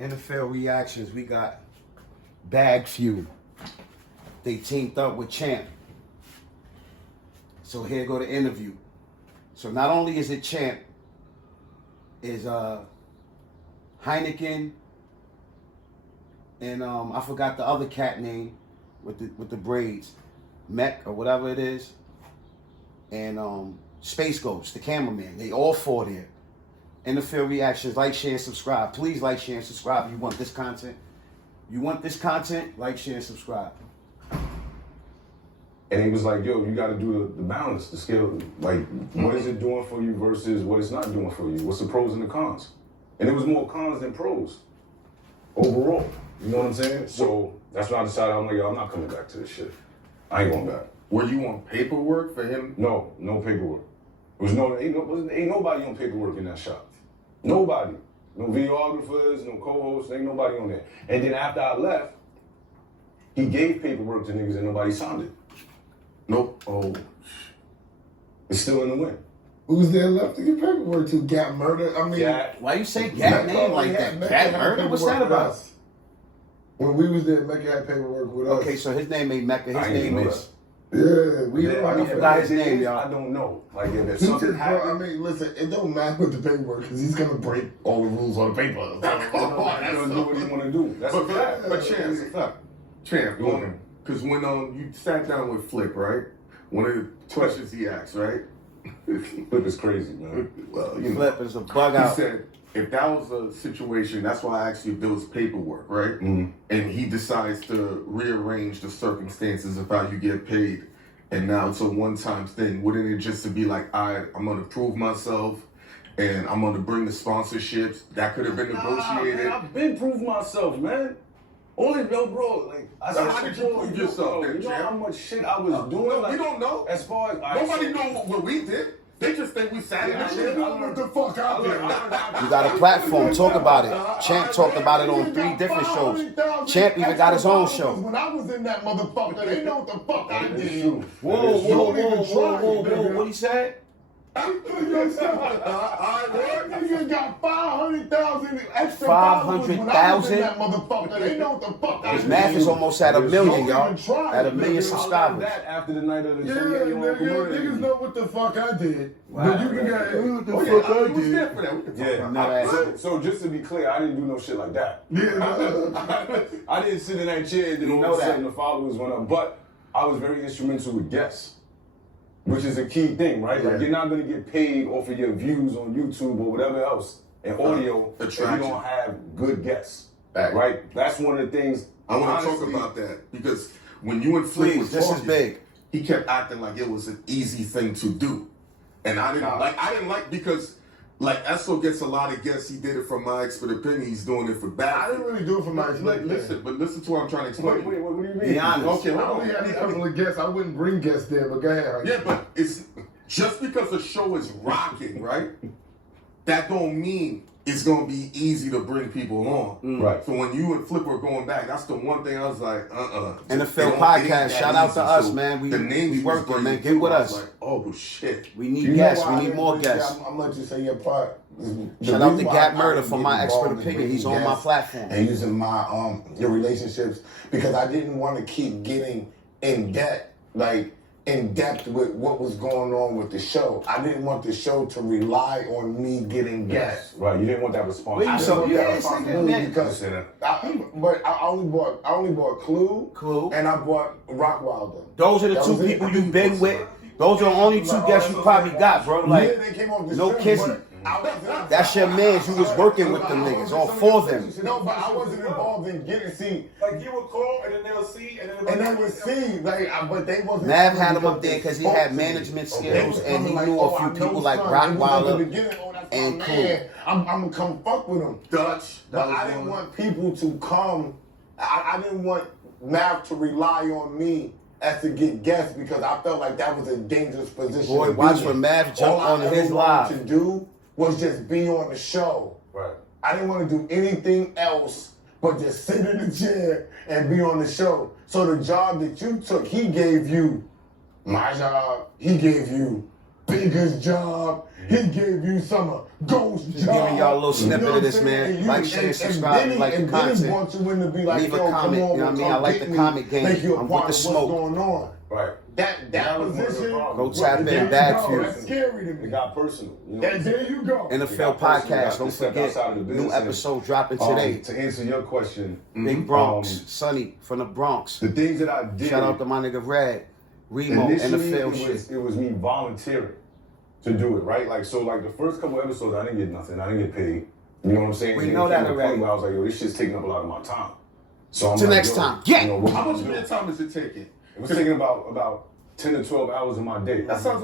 NFL reactions, we got Bag Feud. They teamed up with Champ. So here go the interview. So not only is it Champ, is Heineken and I forgot the other cat name with the braids, Mech or whatever it is, and Space Ghost, the cameraman. They all four there. NFL reactions, like, share, subscribe. Please like, share, and subscribe if you want this content. You want this content, like, share, and subscribe. And he was like, yo, you got to do the balance, the scale. Like, what is it doing for you versus what it's not doing for you? What's the pros and the cons? And it was more cons than pros overall. You know what I'm saying? So that's when I decided, I'm like, yo, I'm not coming back to this shit. I ain't going back. Were you on paperwork for him? No paperwork. Ain't nobody on paperwork in that shop. Nobody. No videographers, no co-hosts, ain't nobody on there. And then after I left, he gave paperwork to niggas and nobody signed it. Nope. Oh. It's still in the wind. Who's there left to get paperwork to? Gat Murder? I mean... Gat. Why you say Gat name like that? Gat Murder? What's that about? When we was there, Mecca had paperwork with us. Okay, so his name ain't Mecca. His name is... Yeah, I forgot his name, y'all. I don't know. Like, if something happened... I mean, listen, it don't matter with the paperwork, because he's going to break all the rules on the paper. He's going to do what he want to do. That's a fact. But Champ, because when you sat down with Flip, right? One of the questions he asked, right? Flip is crazy, man. Well, Flip is a bug out. He said, if that was a situation, that's why I asked you if there was paperwork, right? Mm-hmm. And he decides to rearrange the circumstances of how you get paid, and now it's a one-time thing. Wouldn't it just to be like, I'm going to prove myself, and I'm going to bring the sponsorships? That could have been negotiated. Man, I've been proved myself, man. Only, bro, like, how did you prove yourself, you know Champ? how much shit I was doing? No, like, we don't know. As far as... Nobody know what we did. They just think we sat in the shit. What the fuck out there? You got a platform. Talk about it. Champ talked about it on 3 different shows. Champ even got his own show. When I was in that motherfucker, they know what the fuck I did. Whoa. What he said? Niggas got 500,000 extra 500,000? that motherfucker. They know what the fuck I His did. math is almost at 1 million, y'all. At 1 million subscribers. That after the night of the Yeah, niggas know what the fuck I did. Wow. But you can get what the fuck I did. Yeah. So just to be clear, I didn't do no shit like that. I didn't sit in that chair and then all of a sudden the followers went up. But I was very instrumental with guests, which is a key thing, right? Yeah. Like, you're not gonna get paid off of your views on YouTube or whatever else and audio if you don't have good guests, right? That's one of the things. I want to talk about that because when you and Flip were This is talking, big. he kept acting like it was an easy thing to do, and I didn't like because like Esso gets a lot of guests. He did it for my expert opinion. He's doing it for bad. I didn't really do it for my Listen to what I'm trying to explain. Wait, what do you mean? Be honest. Okay, I only had a couple of guests. I wouldn't bring guests there, but go ahead. Yeah, but it's just because the show is rocking, right? That don't mean it's gonna be easy to bring people on. Right. So when you and Flip were going back, that's the one thing I was like, NFL podcast, shout out to us, man. We working, man. Get with us. Like, oh shit. We need guests. We need more guests. I'm gonna let you say your part. Shout out to Gat Murder for my expert opinion. He's on my platform. And using my your relationships because I didn't want to keep getting in debt, like in depth with what was going on with the show. I didn't want the show to rely on me getting guests. Right, you didn't want that responsibility. Because I only bought Clue, and I bought Rockwilder. Those are the two people you've been with. Those are the only 2 guests you probably got, bro. Like, they came off the no string, kissing. That's your mans. You was working with them niggas, all 4 of them. No, but I wasn't involved in getting Like you would call and then they'll see and then they would see, but they wasn't. Nav had him up there because he had management skills and he knew a few people like Rockwilder and Clue. I'm gonna come fuck with him. Dutch. But I didn't want people to come. I didn't want Nav to rely on me as to get guests because I felt like that was a dangerous position. Boy, watch for Mav jump on his live. To do was just be on the show. Right. I didn't want to do anything else but just sit in the chair and be on the show. So the job that you took, he gave you my job. He gave you Bigger's job. He gave you some ghost Just job. giving y'all a little snippet You know of this, what I'm saying? man. And Like, share, subscribe, then he- like the and then he content. brought you in to be like, Leave a yo, comment, come on, you know what I mean? I come like get the me, comment game. make you a I'm part with of the what's smoke. going on. Right. That That was one of the position. problems. Go tap in, there you bad go. few. That's scary to It me. got personal. You know And there you go. NFL got personal, podcast. got Don't to step forget, outside of the business new and- episode dropping today. To answer your question, Big Bronx, um, Sonny from the Bronx. the things that I did. Shout out to my nigga Red, Remo, Initially, NFL shit. it was me volunteering to do it, right? Like, so, like, the first couple episodes, I didn't get nothing. I didn't get paid. You know what I'm saying? We And know it that came to a point already. where I was like, yo, this shit's taking up a lot of my time. So I'm Till like, next yo, time. Yeah. You know, what How we much of do? your time is it taking? It was taking about 10 to 12 hours of my day. That sounds